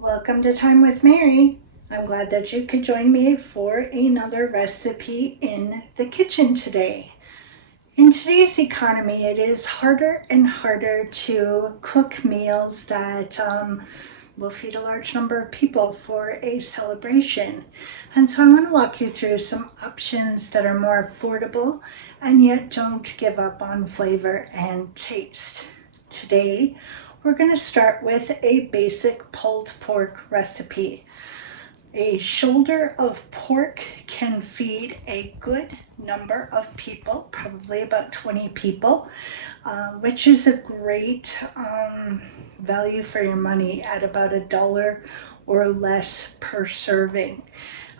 Welcome to Time with Mary. I'm glad that you could join me for another recipe in the kitchen today. In today's economy, it is harder and harder to cook meals that will feed a large number of people for a celebration. And so I want to walk you through some options that are more affordable and yet don't give up on flavor and taste. Today, we're going to start with a basic pulled pork recipe. A shoulder of pork can feed a good number of people, probably about 20 people, which is a great value for your money at about $1 or less per serving.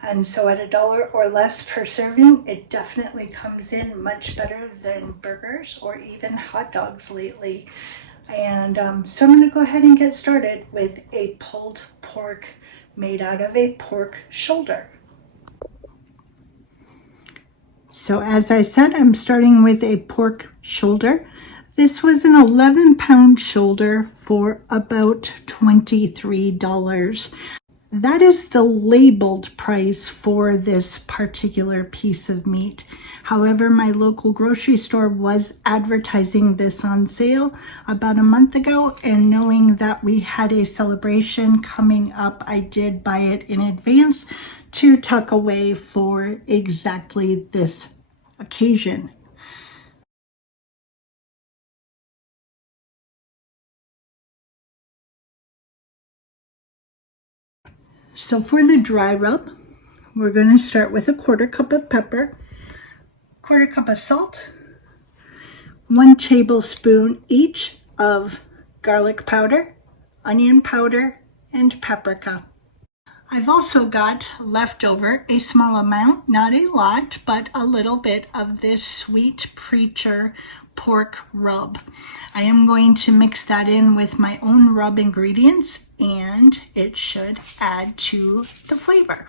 And so at $1 or less per serving, it definitely comes in much better than burgers or even hot dogs lately. And so I'm going to go ahead and get started with a pulled pork made out of a pork shoulder. So as I said, I'm starting with a pork shoulder. This was an 11-pound shoulder for about $23. That is the labeled price for this particular piece of meat. However, my local grocery store was advertising this on sale about a month ago, and knowing that we had a celebration coming up, I did buy it in advance to tuck away for exactly this occasion. So for the dry rub, we're going to start with a 1/4 cup of pepper, 1/4 cup of salt, 1 tablespoon each of garlic powder, onion powder, and paprika. I've also got leftover a small amount, not a lot, but a little bit of this Sweet Preacher pork rub. I am going to mix that in with my own rub ingredients, and it should add to the flavor.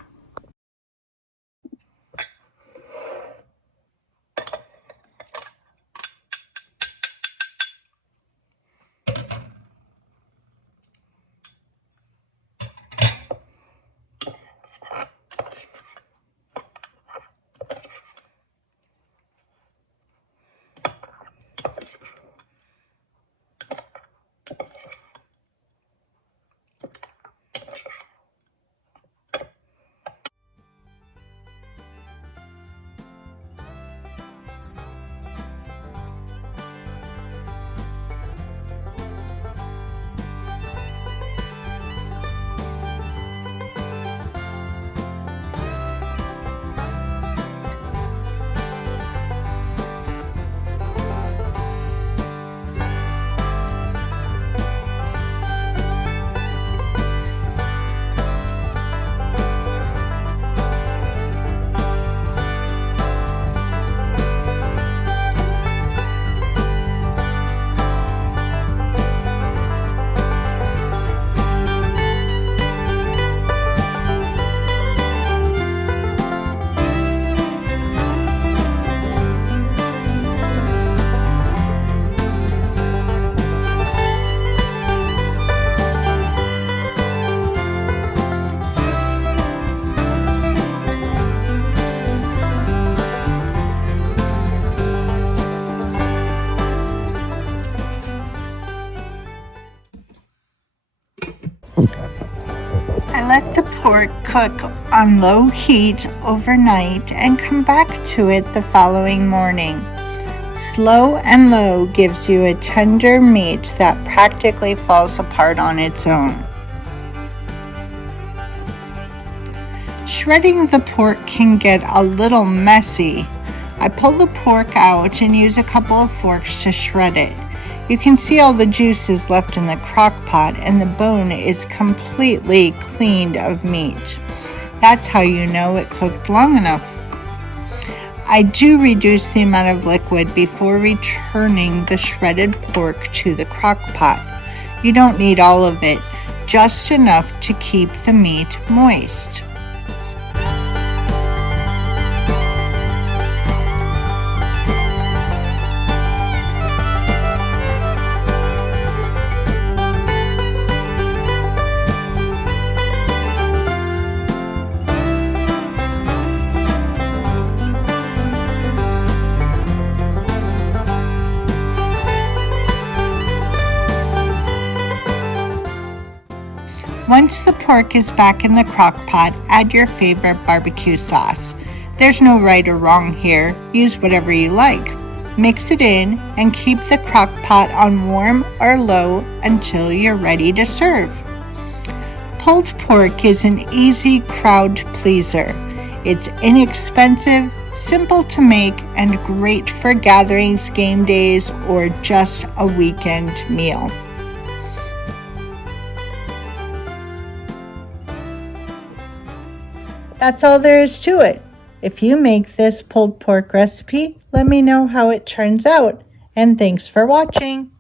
I let the pork cook on low heat overnight and come back to it the following morning. Slow and low gives you a tender meat that practically falls apart on its own. Shredding the pork can get a little messy. I pull the pork out and use a couple of forks to shred it. You can see all the juices left in the crock pot, and the bone is completely cleaned of meat. That's how you know it cooked long enough. I do reduce the amount of liquid before returning the shredded pork to the crock pot. You don't need all of it, just enough to keep the meat moist. Once the pork is back in the crock pot, add your favorite barbecue sauce. There's no right or wrong here. Use whatever you like. Mix it in and keep the crock pot on warm or low until you're ready to serve. Pulled pork is an easy crowd pleaser. It's inexpensive, simple to make, and great for gatherings, game days, or just a weekend meal. That's all there is to it. If you make this pulled pork recipe, let me know how it turns out. And thanks for watching.